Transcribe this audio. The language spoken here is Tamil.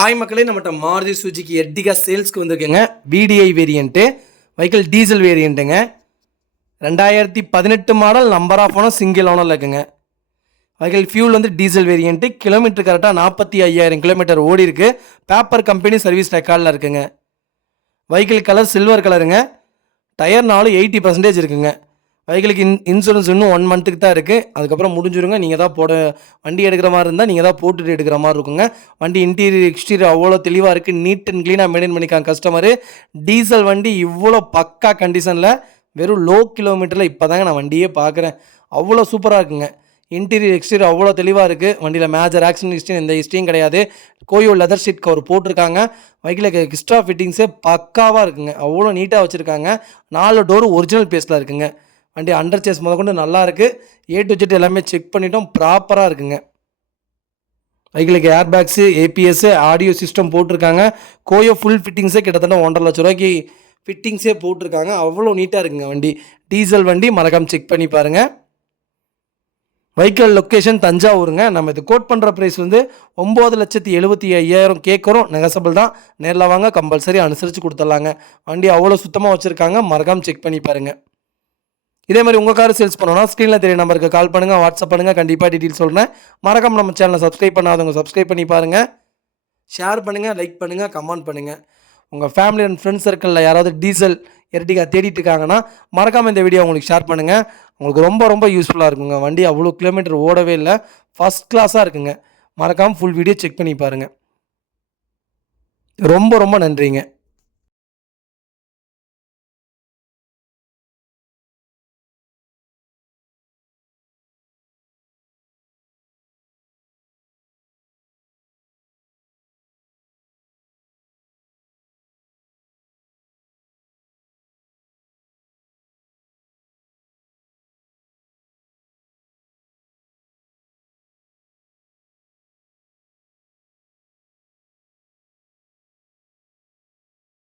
ஹாய் மக்களே, நம்மகிட்ட மாருதி சுஜுகி எர்டிகா சேல்ஸ்க்கு வந்திருக்குங்க. VDI வேரியண்ட்டு, வெஹிக்கிள் டீசல் வேரியண்ட்டுங்க. 2018 model, number of owner, single ஓனரில் இருக்குங்க. வெஹிக்கிள் ஃபியூல் வந்து டீசல் வேரியண்ட்டு, கிலோமீட்டர் கரெக்டாக 45,000 கிலோமீட்டர் ஓடி இருக்குது. பேப்பர் கம்பெனி சர்வீஸ் ரெக்கார்டில் இருக்குங்க. வெஹிக்கிள் கலர் சில்வர் கலருங்க. டயர் 80% இருக்குங்க. வெஹிக்கிளுக்கு இன்சூரன்ஸ் இன்னும் 1 மந்த்துக்கு தான் இருக்குது. அதுக்கப்புறம் முடிஞ்சிருங்க. நீங்கள் தான் வண்டி எடுக்கிற மாதிரி இருந்தால் நீங்கள் தான் போட்டுட்டு எடுக்கிற மாதிரி இருக்குங்க. வண்டி இன்டீரியர் எக்ஸ்டீரியர் அவ்வளோ தெளிவாக இருக்குது. நீட் அண்ட் க்ளீனாக மெயின்டைன் பண்ணிக்காங்க கஸ்டமரு. டீசல் வண்டி இவ்வளோ பக்கா கண்டிஷனில் வெறும் லோ கிலோமீட்டரில் இப்போ தாங்க நான் வண்டியே பார்க்குறேன். அவ்வளோ சூப்பராக இருக்குங்க. இன்டீரியர் எக்ஸ்டீரியர் அவ்வளோ தெளிவாக இருக்குது. வண்டியில் மேஜர் ஆக்சிடென்ட் ஹிஸ்ட்ரி எந்த ஹிஸ்ட்ரியும் கிடையாது. கோயோ லெதர் ஷீட் கவர் போட்டிருக்காங்க. வெஹிக்கிளுக்கு எக்ஸ்ட்ரா ஃபிட்டிங்ஸே பக்காவாக இருக்குங்க. அவ்வளோ நீட்டாக வச்சுருக்காங்க. 4 டோர் ஒரிஜினல் பேஸில் இருக்குங்க. வண்டி அண்டர் சேஸ் முதற்கொண்டு நல்லா இருக்குது. A to Z எல்லாமே செக் பண்ணிட்டோம். ப்ராப்பராக இருக்குங்க. வெஹிக்கிளுக்கு ஏர் பேக்ஸு, APS, ஆடியோ சிஸ்டம் போட்டிருக்காங்க. கோயோ ஃபுல் ஃபிட்டிங்ஸே கிட்டத்தட்ட 1,50,000 ரூபாய்க்கு ஃபிட்டிங்ஸே போட்டிருக்காங்க. அவ்வளோ நீட்டாக இருக்குங்க வண்டி. டீசல் வண்டி மறக்காம செக் பண்ணி பாருங்கள். வெஹிக்கிள் லொக்கேஷன் தஞ்சாவூருங்க. நம்ம இது கோட் பண்ணுற ப்ரைஸ் வந்து 9,75,000 கேட்குறோம். நெகசபிள் தான். நேரில் வாங்க, கம்பல்சரி அனுசரித்து கொடுத்துட்லாங்க. வண்டி அவ்வளோ சுத்தமாக வச்சுருக்காங்க. மறக்காம செக் பண்ணி பாருங்கள். இதே மாதிரி உங்கள் கார் சேல்ஸ் பண்ணணும்னா ஸ்க்ரீனில் தெரிய நம்பருக்கு கால் பண்ணுங்கள், வாட்ஸ்அப் பண்ணுங்கள். கண்டிப்பாக டீட்டெயில் சொல்கிறேன். மறக்காம நம்ம சேனலை சப்ஸ்கிரைப் பண்ணாதவங்க சப்ஸ்கிரைப் பண்ணி பாருங்கள். ஷேர் பண்ணுங்கள், லைக் பண்ணுங்கள், கமெண்ட் பண்ணுங்கள். உங்கள் ஃபேமிலி அண்ட் ஃப்ரெண்ட்ஸ் சர்க்கிளில் யாராவது டீசல் எர்டிகா தேடிட்டு இருக்காங்கன்னா மறக்காமல் இந்த வீடியோ உங்களுக்கு ஷேர் பண்ணுங்கள். உங்களுக்கு ரொம்ப ரொம்ப யூஸ்ஃபுல்லாக இருக்குங்க. வண்டி அவ்வளோ கிலோமீட்டர் ஓடவே இல்லை. ஃபஸ்ட் கிளாஸாக இருக்குங்க. மறக்காமல் ஃபுல் வீடியோ செக் பண்ணி பாருங்கள். ரொம்ப ரொம்ப நன்றிங்க.